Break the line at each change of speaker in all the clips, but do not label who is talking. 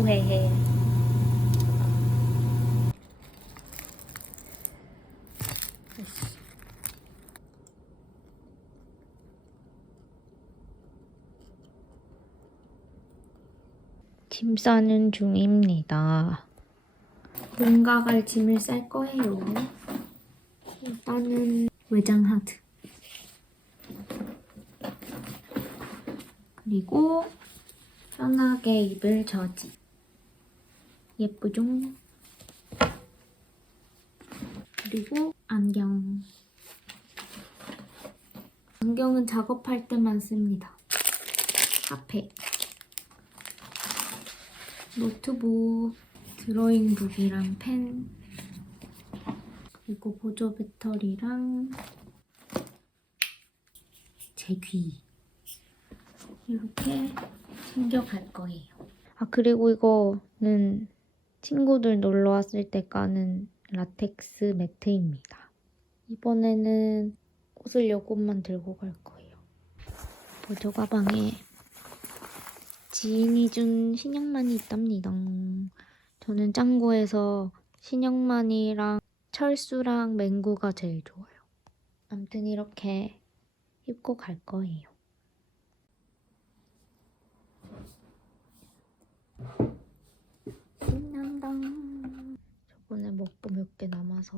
우헤헤. 짐 싸는 중입니다. 뭔가 갈 짐을 쌀 거예요. 일단은 외장 하드. 그리고 편하게 입을 저지. 예쁘죠? 그리고 안경. 안경은 작업할 때만 씁니다. 핫팩. 노트북, 드로잉북이랑 펜, 그리고 보조 배터리랑 제 귀. 이렇게 챙겨갈 거예요. 아, 그리고 이거는 친구들 놀러 왔을 때 까는 라텍스 매트입니다. 이번에는 옷을 요것만 들고 갈 거예요. 보조 가방에 지인이 준 신형만이 있답니다. 저는 짱구에서 신형만이랑 철수랑 맹구가 제일 좋아요. 아무튼 이렇게 입고 갈 거예요. 신난다. 저번에 먹고 몇 개 남아서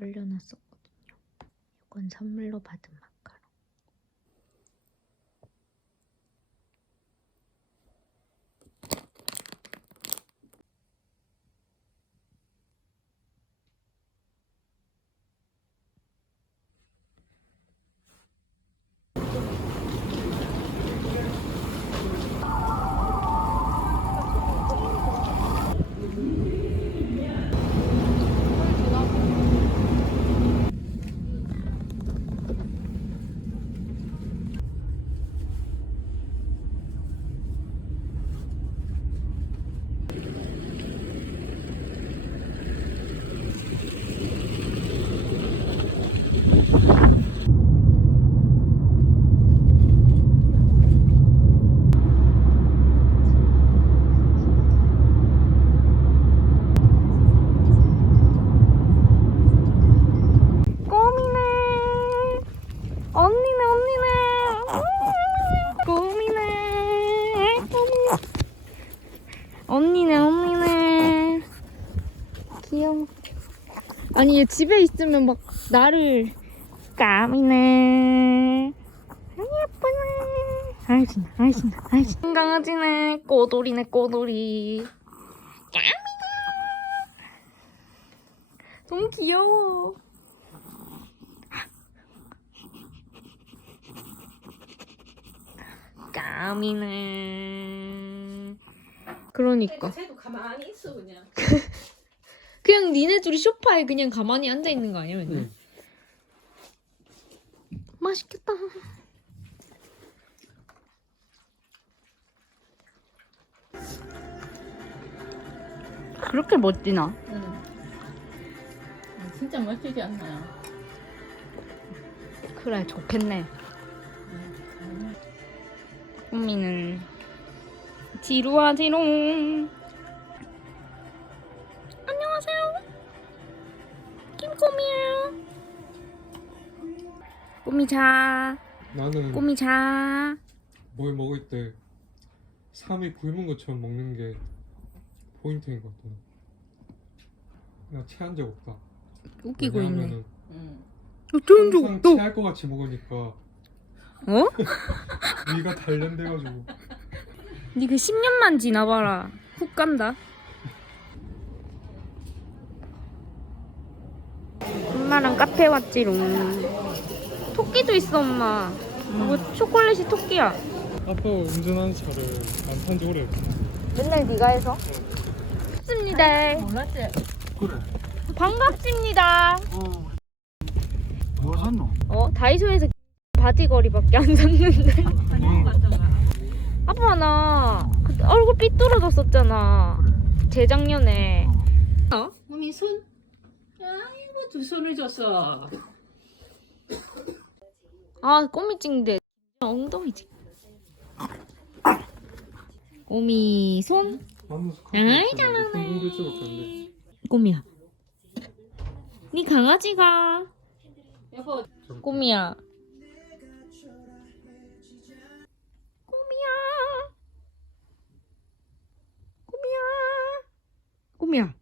얼려놨었거든요. 이건 선물로 받은 마카롱. 꼬미네 언니네 언니네 꼬미네 언니네 언니네 귀여워 아니 얘 집에 있으면 막 나를 까미네. 아이 예쁘네. 아이 신나 아이 신나 아이 신나 강아지네. 꼬돌이네 꼬돌이. 까미네. 너무 귀여워. 까미네. 그러니까.
쟤도 가만히 있어 그냥.
그냥 니네 둘이 소파에 그냥 가만히 앉아 있는 거 아니야, 맨날?
응.
맛있겠다. 그렇게 멋지나?
응. 아, 진짜 멋지지 않나요?
그래, 좋겠네. 꾸미는 지루하 지롱. 꼬미 자.
나는
꼬미 자.
뭘 먹을 때 삶이 굶은 것처럼 먹는 게 포인트인 것 같아. 나 체한 적 없다.
웃기고 있네.
왜냐하면은
응.
어쩐
항상 체할 것 같이 먹으니까
어?
위가 단련돼가지고
니 그 10년만 지나봐라. 훅 간다. 엄마랑 카페 왔지롱. 토끼도 있어, 엄마. 이거 초콜릿이 토끼야.
아빠가 운전하는 차를 안 탄지 오래됐어.
맨날 네가 해서? 반갑습니다.
몰랐지?
그래.
반갑습니다.
어. 뭐 샀노?
어, 다이소에서 바디거리밖에 안 샀는데. 아빠 나 그때 얼굴 삐뚤어졌었잖아. 재작년에.
어? 어미 손? 아이고 두 손을 줬어.
아, 꼬미 찍는데 엉덩이 찍. 꼬미 손, 아이,
돼.
꼬미야. 네 강아지가
여보
꼬미야. 꼬미야. 꼬미야. 꼬미야.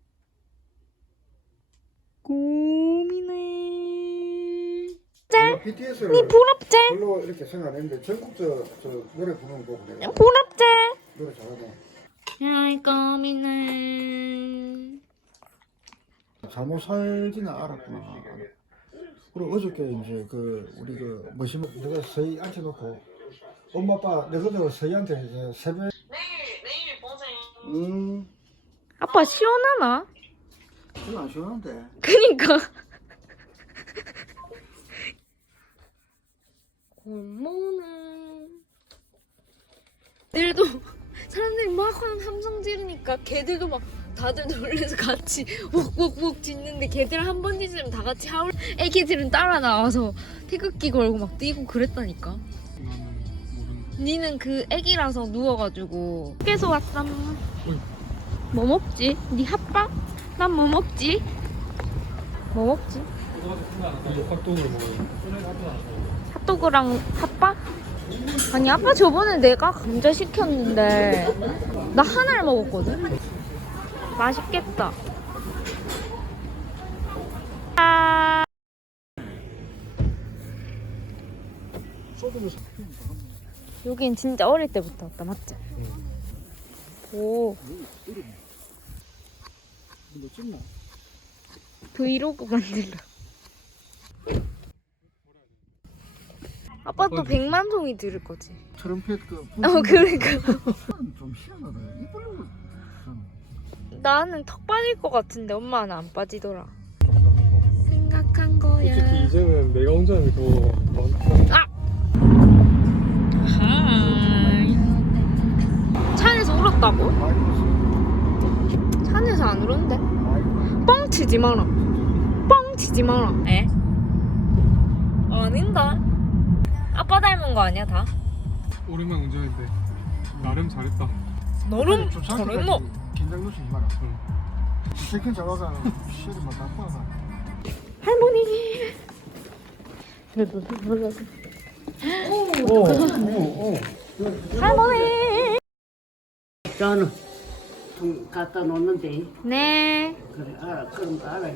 꼬미네.
BTS를
네 보랍제.
별로 이렇게 생각 안 했는데 전국적 저 노래 부르는 거 내가
보랍제.
노래 잘하네.
아이 꼬미네.
잘못 살지는 알았구나. 그리고 어저께 이제 그 우리 그 머신 내가 서희 앉혀놓고 엄마 아빠 내가 저 서희한테 이제 새벽 음
아빠 시원하나?
별로 안 시원한데
그니까. 고모는 들도 사람들이 막 하는 함성 지르니까 개들도 막 다들 놀래서 같이 웍웍웍 짖는데 개들 한 번 짖으면 다 같이 하울 애기들은 따라 나와서 태극기 걸고 막 뛰고 그랬다니까. 니는 그 애기라서 누워가지고 계속 왔다
어이.
뭐 먹지? 니 핫바? 난 뭐 먹지? 뭐 먹지?
이거 핫도그를 먹어요.
핫도그랑 핫바? 아니 아빠 저번에 내가 감자 시켰는데 나 하나를 먹었거든? 맛있겠다 여긴 진짜 어릴 때부터 왔다 맞지? 오? 브이로그 만들러 아빠 또 백만 송이 들을 거지
트럼펫 그
어 그러니까
좀 희한하다.
나는 턱 빠질 것 같은데 엄마는 안 빠지더라 생각한 거야
솔직히 이제는 내가 혼자 하는 게더 많다.
차 안에서 울었다고?
많이 먹었어.
차 안에서 안 울었는데. 뻥 치지 마라 뻥 치지 마라 에? 아닌다 아빠 닮은 거 아니야 다?
오랜만 운전인데 나름 잘했다.
너는
좀
잘했노
긴장 놓치지 마라.
응.
치킨 잡아가 시리 막 갖고 와가.
할머니
오, 오, 오.
할머니
저는 좀 갖다 놓는데
네
그래 알아 그럼 알아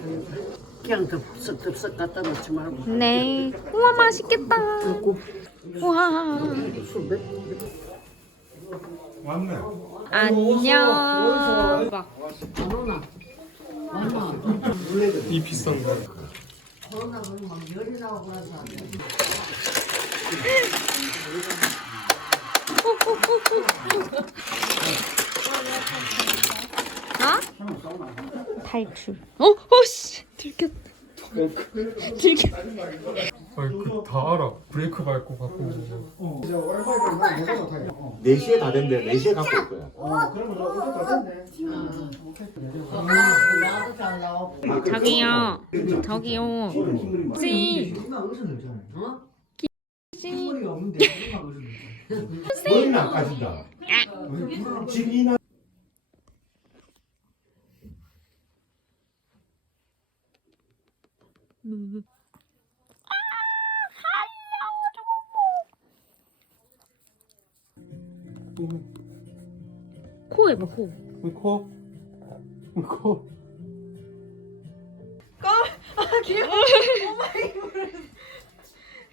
그냥 덥석 덥석 갖다 놓지 말고
네. 우와 맛있겠다. 우와.
맞네.
안녕.
막이 비싼 거.
어? 탈출. 어? 어씨 들켰다. 들켰.
아니 그다 알아. 브레이크 밟고 바꾸고.
이제 와이파이를 많이 해서 타요. 어.
4시에 다 된대. 4시에 갖고 올 거야.
어, 그러면 나 오늘 다 됐네.
나도 잘 나오고
저기요. 저기요. 씨.
어?
씨.
머리는 안 까진다. 지금 이 나.
코 해봐 코.
코? 코?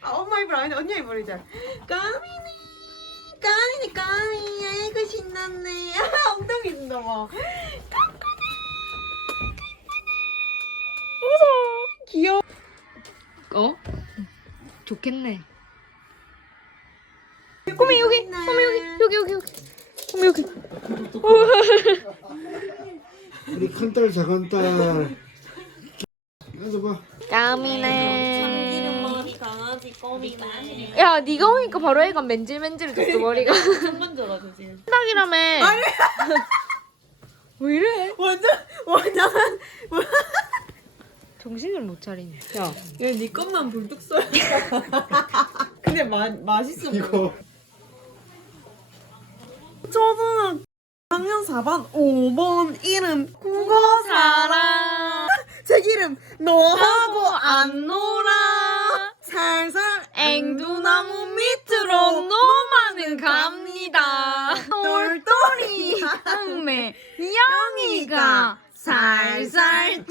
아, 엄마 입을 아니 언니 입을 이제 까미네 까미네 까미 아이고 신났네 아 엉덩이 든다 뭐
좋겠네. 꼬미 여기. 꼬미 여기. 여기 여기 여기. 꼬미 여기.
우리 큰딸 작은딸. 이거 봐.
까미네. 야, 네가 오니까 바로 애가 맨질맨질해졌어 머리가.
만져가지고
딱이라며. 왜 이래?
완전 완전
정신을 못 차리네. 야,
야네 것만 불뚝 쏘여 근데 마, 맛있어
이거.
저는 3학년 4반 5번 이름 국어 사랑. 책 이름 너하고 안 놀아 살살
앵두나무 밑으로 노마는 갑니다. 똘똘이. 향매 영이가 살살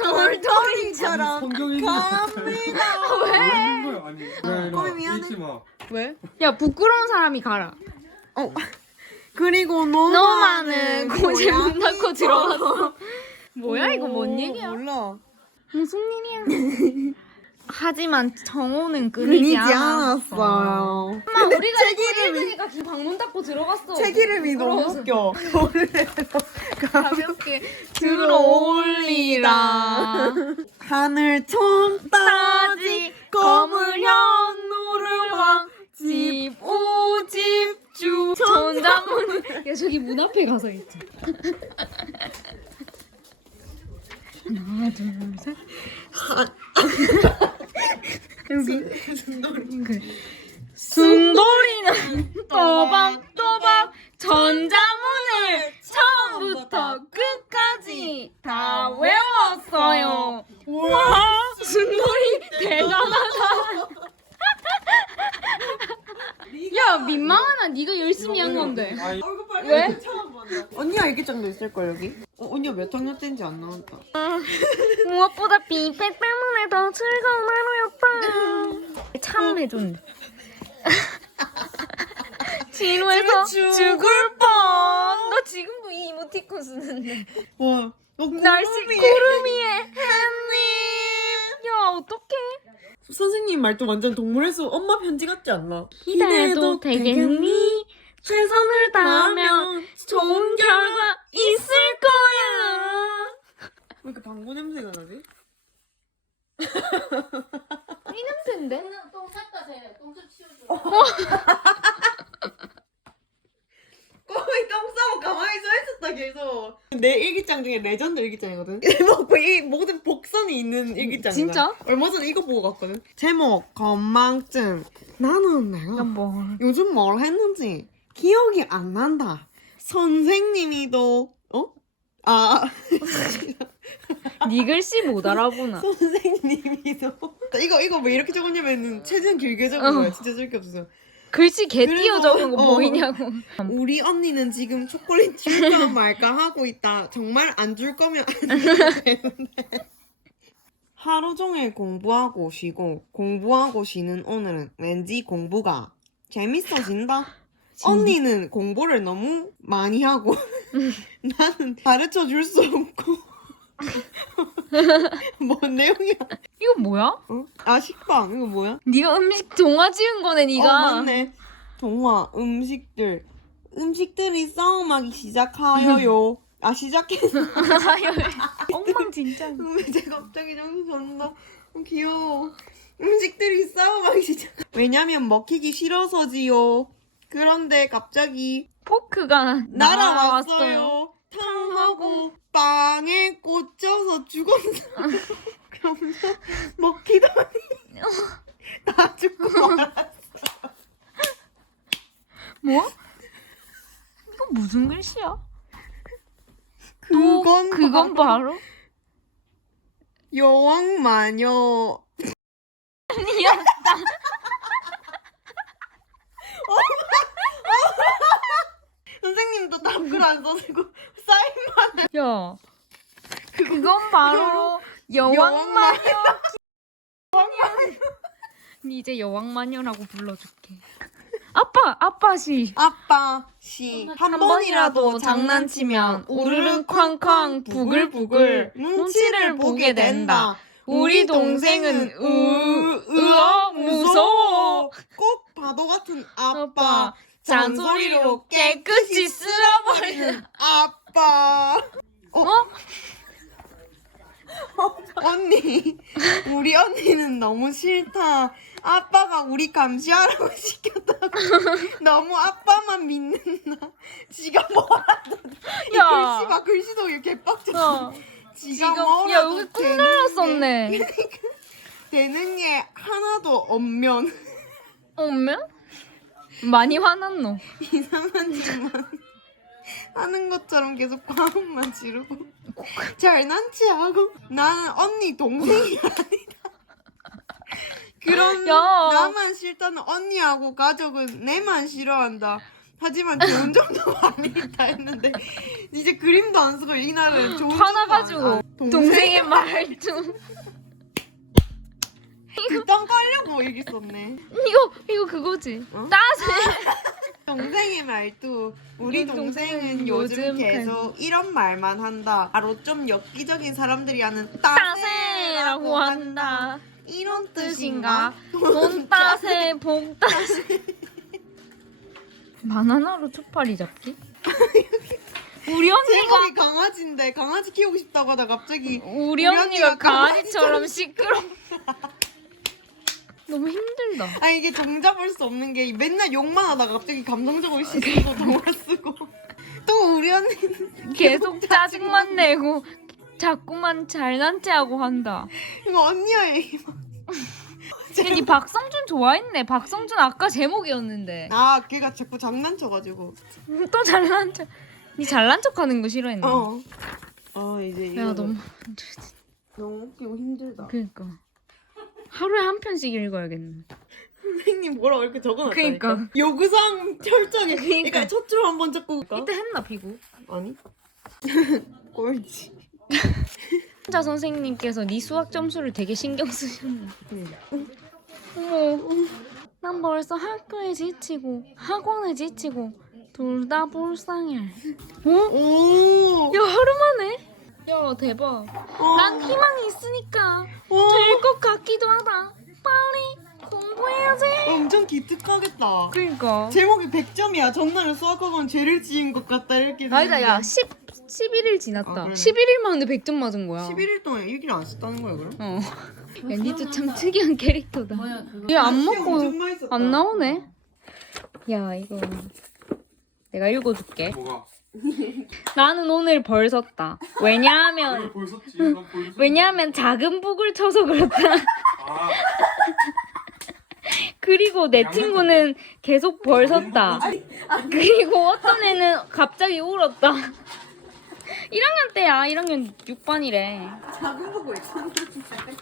성경이
갑니다
왜? 거야 아니. 야
꼬미 미안해.
잊지 마.
왜?
야 부끄러운 사람이 가라.
어 그리고
너만은
너만은
고제 문
고양이
닫고 들어갔어. 뭐야 이거 뭔 얘기야?
몰라
무슨 일이야? 하지만 정호는 끊이지,
끊이지
않았어.
않았어요
엄마 우리가
책 이름이-
방문 닫고 들어갔어.
책 이름이 너무
부끄러워서.
웃겨
가볍게 들어올리라.
하늘 총 따지 검을
노르왕 집오집주 전자문 야 저기 문 앞에 가서 있자 하나 둘 셋 그 순돌이는 또박또박 전자문을 처음부터 끝까지 다 외웠어요. 와 순돌이 대단하다. 야 민망하나? 네가 열심히 한 건데.
아이,
왜?
언니가 일기장도 있을 걸 여기? 어, 언니가 몇 학년 때인지 안 나왔다.
무엇보다 빅백 때문에 더 즐거운 하루였다 참 해줬네 진우에서
쭈쭈.
죽을 뻔너 지금도 이 이모티콘 쓰는데.
와 너
날씨
구름이-
구름이의 햇님 야 어떡해?
선생님 말도 완전 동물에서 엄마 편지 같지 않나?
기대해도 되겠니? 최선을 다하면 좋은 결과 있을 거야.
왜 이렇게 방구 냄새가 나지?
이 냄새인데?
똥 쌌다 쟤. 똥좀 치워줘.
꼬미 똥 싸고 가만히 서 있었다 계속 내 일기장 중에 레전드 일기장이거든 제목 이 모든 복선이 있는 일기장이다
진짜?
얼마 전에 이거 보고 갔거든 제목 건망증 나는 내가
뭘
요즘 뭘 했는지 기억이 안 난다 선생님이도 어? 아
네 글씨 못 알아보나?
선생님이도. 이거 이거 왜 이렇게 적었냐면은 최대한 길게 적은 거야. 진짜 쓸게 없어서.
글씨 개
그래서-
띄어 적은 거
어.
보이냐고.
우리 언니는 지금 초콜릿 줄까 말까 하고 있다. 정말 안 줄 거면 안 줘도 되는데. 하루 종일 공부하고 쉬고 공부하고 쉬는 오늘은 왠지 공부가 재밌어진다. 언니는 공부를 너무 많이 하고 나는 가르쳐 줄 수 없고 뭔 내용이야?
이거 뭐야?
어? 아 식빵 이거 뭐야?
네가 음식 동화 지은 거네
어,
네가
맞네. 동화 음식들 음식들이 싸움하기 시작하여요. 아 시작했어.
엉망진짜
왜 갑자기 정신 없나? 어, 귀여워. 음식들이 싸움하기 시작. 왜냐면 먹히기 싫어서지요. 그런데 갑자기
포크가
날아왔어요. 탕하고 빵에 꽂혀서 죽었어. 그러면서 먹히더니 다 죽고 말았어.
뭐? 이거 무슨 글씨야?
그건
바로?
여왕 마녀.
아니었다.
선생님도 답글 안 써주고 사인만
야 그건 바로 여왕마녀. 니 이제 여왕 마녀라고 불러줄게 아빠 아빠시
아빠 씨한 번이라도 장난치면 우르르 쾅쾅 부글부글 눈치를 보게 된다. 우리 동생은 으 으어 무서워. 꼭 파도 같은 아빠
아빠 잔소리로 깨끗이 쓸어버리는
아빠. 어? 언니, 우리 언니는 너무 싫다. 아빠가 우리 감시하라고 시켰다고. 너무 아빠만 믿는다. 지가 뭐라도. 이
야.
글씨 봐, 글씨도 이렇게 개빡쳤어.
어,
지가
지금 야
뭐라도
여기 꾹
되는
눌렀었네
게- 되는 게 하나도 없면
어면 많이 화났노
이상한 짓만 하는 것처럼 계속 과음만 지르고 잘난 체하고 나는 언니 동생이 아니다. 그런
야.
나만 싫다는 언니하고 가족은 내만 싫어한다. 하지만 좋은 정도가 아니다 했는데 이제 그림도 안 쓰고 이날은 좋은
화나가지고
안- 아,
동생의 말투
그딴 깔려고 얘기 썼네.
이거 이거 그거지
어?
따세
동생의 말투 우리
우리
동생은
동생은
요즘
요즘
계속 이런 말만 한다 바로 좀 엽기적인 사람들이 하는
따세라고 한다
이런
뜻인가? 돈 따세 복 따세 바나나로 초파리 잡기? 우리 언니가
제목이 강아지인데 강아지 키우고 싶다고 하다 갑자기
우리 언니가 강아지처럼 시끄러 너무 힘들다.
아 이게 정잡을 수 없는 게 맨날 욕만 하다가 갑자기 감정적으로 시쓰고 동화 쓰고. 또 우리 언니는
계속 짜증만 내고 자꾸만 잘난 체하고 한다.
이거 언니야 얘기
괜히 박성준 좋아했네. 박성준 아까 제목이었는데.
아 걔가 자꾸 장난쳐가지고.
또 잘난 척 니 잘난 척하는 거 싫어했네.
어. 어 이제 이거.
야 너무
너무 웃기고 힘들다.
그니까. 하루에 한 편씩 읽어야겠네.
선생님 뭐라고 이렇게 적어놨다니까?
그니까.
요구사항 철저하게.
그니까.
그러니까 첫 줄 한 번 적고 올까?
이때 했나 비구?
아니. 꼴찌
혼자 선생님께서 네 수학 점수를 되게 신경 쓰셨네 어머 난 벌써 학교에 지치고 학원에 지치고 둘 다 불쌍해. 어?
오
야 하루 만에? 야 대박.
어.
난 희망이 있으니까
와,
될것 같기도 하다. 빨리 공부해야지.
엄청 기특하겠다.
그니까.
제목이 100점이야. 전날에 수학학원 죄를 지은 것 같다 이렇게
아니다 야
되는데.
10, 11일 지났다
아, 그러네.
11일 만에 100점 맞은 거야
11일 동안 일기를 안 썼다는 거야 그럼?
어. 야, 니도 참 특이한 캐릭터다. 얘안 먹고. 안 나오네. 야, 이거 내가 읽어줄게.
뭐가?
나는 오늘 벌 섰다. 왜냐하면
벌 썼지. 난 벌.
왜냐하면 작은 북을 쳐서 그렇다.
아,
그리고 내 친구는 계속 벌 섰다. 그리고 어떤 애는 갑자기 울었다. 1학년 때야. 1학년 6반이래.
작은 보고 있었는데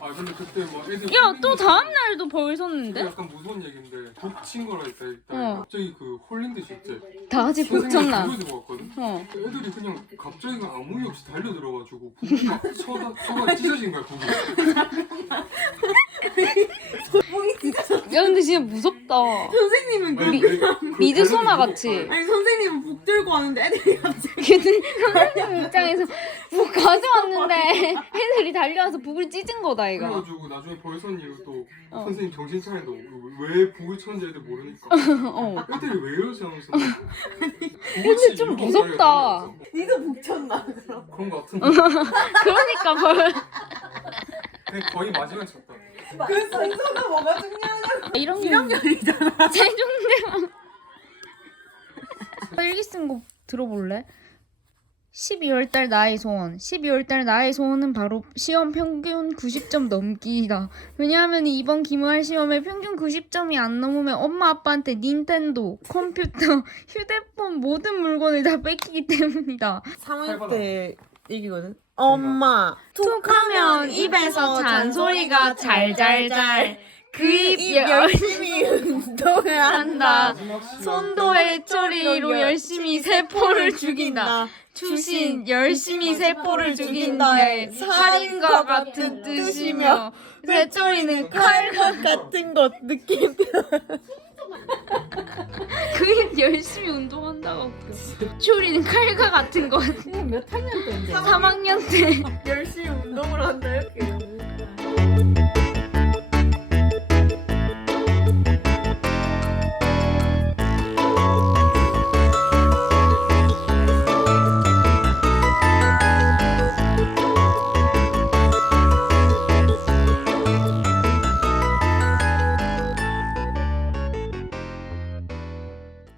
아 근데 그때 막 애들.
야, 또
홀린
다음 날도 벌 섰는데?
약간 무서운 얘기인데 독친 거라 했다 일단
어.
갑자기 그 홀린 듯이 있지.
다 같이 북
선생님이
쳤나?
북을 들고 왔거든.
어.
애들이 그냥 갑자기 아무 이유 없이 달려 들어가지고 북을 막 쳐다 쳐가 찢어진 거야 북이.
야, 근데 진짜 무섭다.
선생님은 그
왜-
미드소마 같이.
아니 선생님은 북 들고 왔는데 애들이 갑자기
걔는 선생님 입장에서 북 가져왔는데 애들이 달려와서 북을 찢은 거다 이거.
그래가지고 나중에 벌선 이후 또
어.
선생님 정신 차린다. 왜 북을 쳤는지 애들 모르니까.
어.
애들이 왜 이러지 하면서.
근데 좀 무섭다.
니도 북 쳤나 그럼?
그런 거 같은데.
그러니까 벌
그냥 거의 마지막에 쳤다.
그 순서가 뭐가 중요하냐고
1학년이잖아. 세종대왕. 일기 쓴 거 들어볼래? 12월 달 나의 소원. 12월 달 나의 소원은 바로 시험 평균 90점 넘기다. 왜냐하면 이번 기무할 시험에 평균 90점이 안 넘으면 엄마 아빠한테 닌텐도, 컴퓨터, 휴대폰 모든 물건을 다 뺏기기 때문이다.
3학 때 얘기거든 엄마
툭하면 입에서 잔소리가 잘잘잘. 그입
열심히 운동을
한다.
마지막 시간
손도의 처리로 열심히 세포를 죽인다. 추신 열심히 세포를 죽인다의 살인과 같은 뜻이며 새처리는 칼과
같은 것 느낌
그게 열심히 운동한다고 추리는 칼과 같은 것.
몇 학년 때인데?
3학년 때.
열심히 운동을 한다